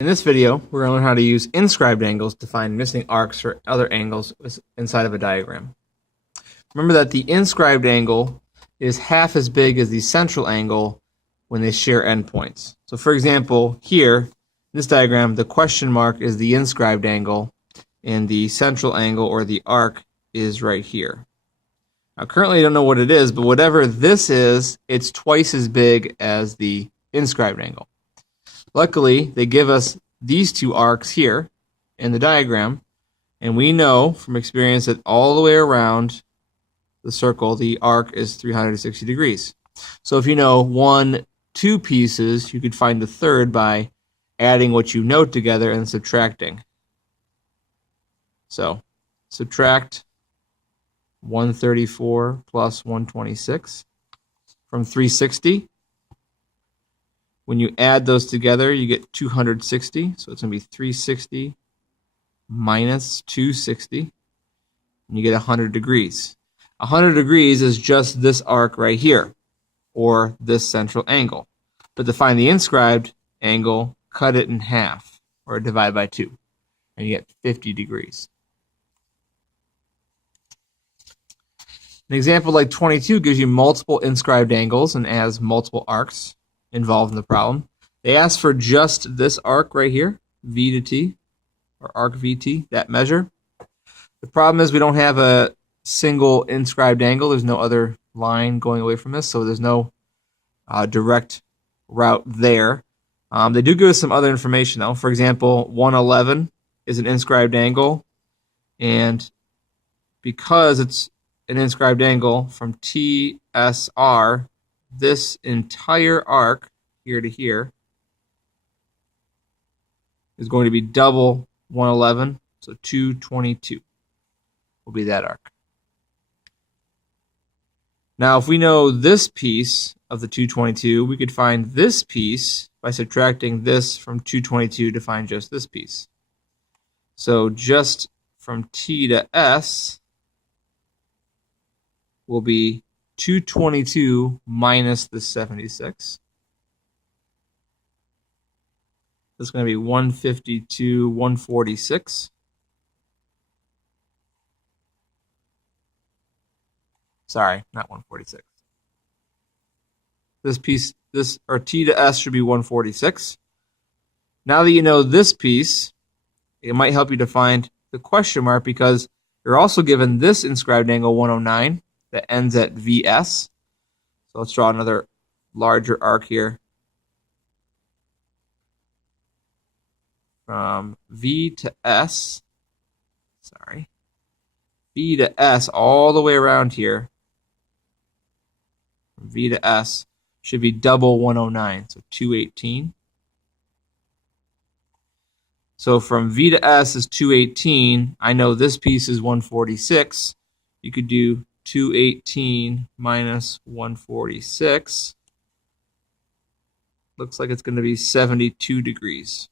In this video, we're going to learn how to use inscribed angles to find missing arcs or other angles inside of a diagram. Remember that the inscribed angle is half as big as the central angle when they share endpoints. So for example, here, in this diagram, the question mark is the inscribed angle, and the central angle, or the arc, is right here. Now currently I don't know what it is, but whatever this is, it's twice as big as the inscribed angle. Luckily, they give us these two arcs here in the diagram, and we know from experience that all the way around the circle, the arc is 360 degrees. So if you know two pieces, you could find the third by adding what you know together and subtracting. So subtract 134 plus 126 from 360. When you add those together, you get 260. So it's going to be 360 minus 260. And you get 100 degrees. 100 degrees is just this arc right here, or this central angle. But to find the inscribed angle, cut it in half, or divide by 2. And you get 50 degrees. An example like 22 gives you multiple inscribed angles and has multiple arcs involved in the problem. They ask for just this arc right here, V to T, or arc VT, that measure. The problem is we don't have a single inscribed angle. There's no other line going away from this, so there's no direct route there. They do give us some other information though. For example, 111 is an inscribed angle, and because it's an inscribed angle from TSR, this entire arc here to here is going to be double 111, so 222 will be that arc. Now, if we know this piece of the 222, we could find this piece by subtracting this from 222 to find just this piece. So just from T to S will be 222 minus the 76. That's going to be 152, 146. Sorry, not 146. This piece, or T to S, should be 146. Now that you know this piece, it might help you to find the question mark, because you're also given this inscribed angle 109 that ends at VS. So let's draw another larger arc here. From V to S, V to S all the way around here, from V to S, should be double 109, so 218. So from V to S is 218. I know this piece is 146. You could do 218 minus 146. Looks like it's going to be 72 degrees.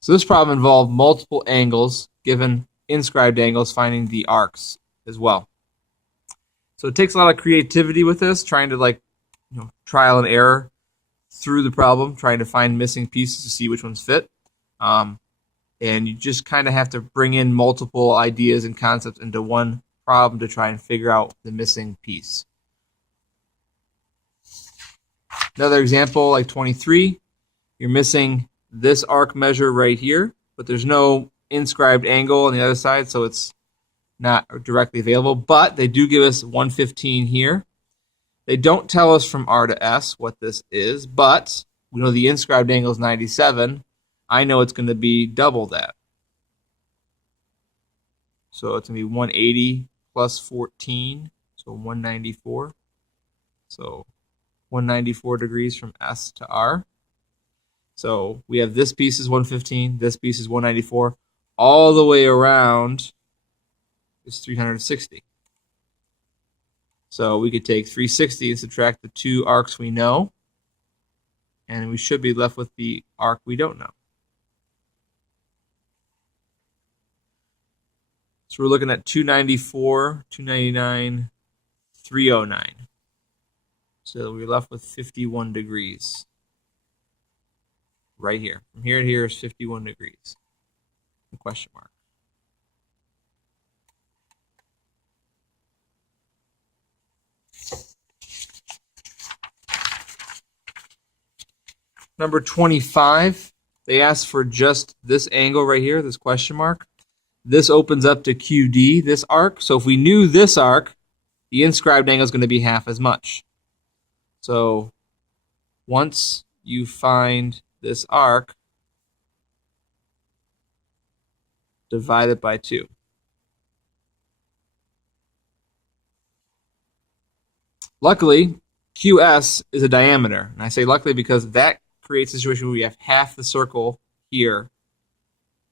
So this problem involved multiple angles, given inscribed angles, finding the arcs as well. So it takes a lot of creativity with this, trying to trial and error through the problem, trying to find missing pieces to see which ones fit. And you just kind of have to bring in multiple ideas and concepts into one problem to try and figure out the missing piece. Another example like 23, you're missing this arc measure right here, but there's no inscribed angle on the other side, so it's not directly available. But they do give us 115 here. They don't tell us from R to S what this is, but we know the inscribed angle is 97. I know it's going to be double that. So it's going to be 180 plus 14, so 194. So 194 degrees from S to R. So we have this piece is 115, this piece is 194. All the way around is 360. So we could take 360 and subtract the two arcs we know, and we should be left with the arc we don't know. So we're looking at 294, 299, 309. So we're left with 51 degrees. right here. From here to here is 51 degrees. Question mark. Number 25, they asked for just this angle right here, this question mark. This opens up to QD, this arc. So if we knew this arc, the inscribed angle is going to be half as much. So once you find this arc, divide it by 2. Luckily, QS is a diameter. And I say luckily because that creates a situation where we have half the circle here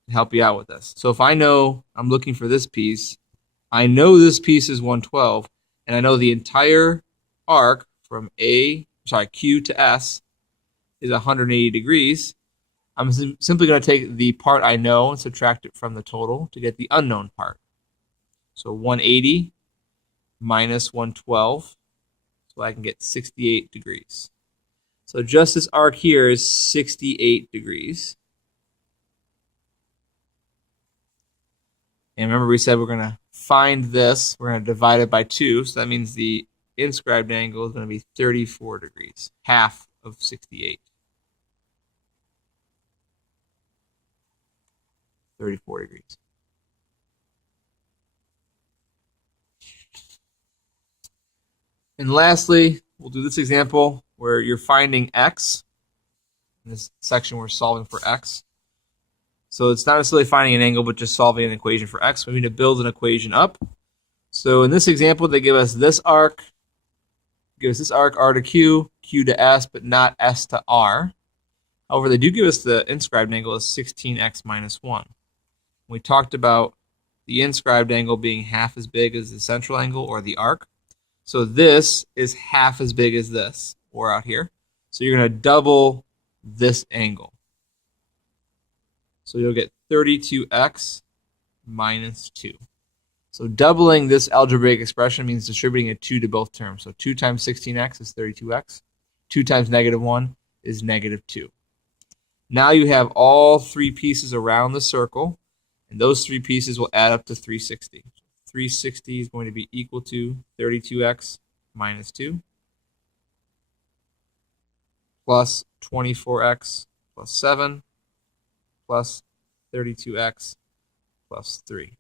to help you out with this. So if I know I'm looking for this piece, I know this piece is 112, and I know the entire arc from Q to S is 180 degrees. I'm simply going to take the part I know and subtract it from the total to get the unknown part. So 180 minus 112, so I can get 68 degrees. So just this arc here is 68 degrees. And remember we said we're going to find this, we're going to divide it by 2, so that means the inscribed angle is going to be 34 degrees, half of 68. 34 degrees. And lastly, we'll do this example where you're finding x. In this section, we're solving for x. So it's not necessarily finding an angle, but just solving an equation for x. We need to build an equation up. So in this example, they give us this arc. Give us this arc, r to q, q to s, but not s to r. However, they do give us the inscribed angle as 16x minus 1. We talked about the inscribed angle being half as big as the central angle or the arc. So this is half as big as this, or out here. So you're going to double this angle. So you'll get 32x minus 2. So doubling this algebraic expression means distributing a 2 to both terms. So 2 times 16x is 32x. 2 times negative 1 is negative 2. Now you have all 3 pieces around the circle, and those 3 pieces will add up to 360. 360 is going to be equal to 32x minus 2 plus 24x plus 7 plus 32x plus 3.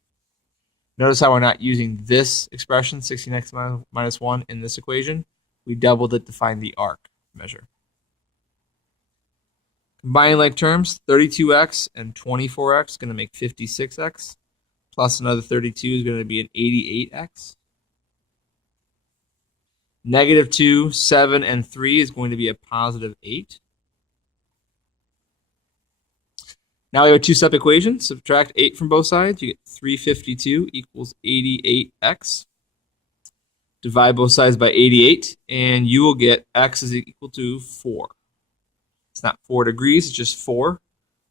Notice how we're not using this expression, 16x minus 1, in this equation. We doubled it to find the arc measure. Combining like terms, 32x and 24x is going to make 56x. Plus another 32 is going to be an 88x. Negative 2, 7, and 3 is going to be a positive 8. Now we have a two-step equation. Subtract 8 from both sides. You get 352 equals 88x. Divide both sides by 88, and you will get x is equal to 4. It's not 4 degrees, it's just 4.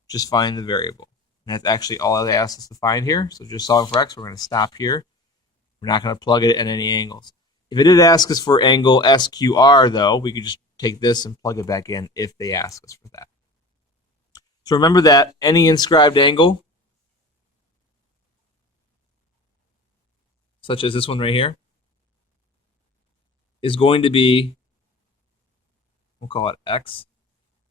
Just find the variable. And that's actually all they asked us to find here. So just solving for x, we're going to stop here. We're not going to plug it at any angles. If it did ask us for angle SQR, though, we could just take this and plug it back in if they ask us for that. So remember that any inscribed angle, such as this one right here, is going to be, we'll call it x,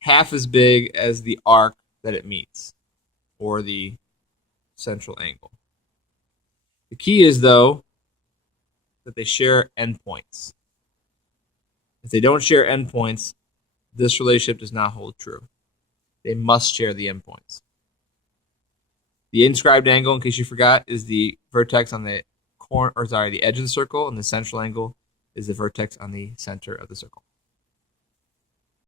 half as big as the arc that it meets, or the central angle. The key is, though, that they share endpoints. If they don't share endpoints, this relationship does not hold true. They must share the endpoints. The inscribed angle, in case you forgot, is the vertex on the the edge of the circle, and the central angle is the vertex on the center of the circle.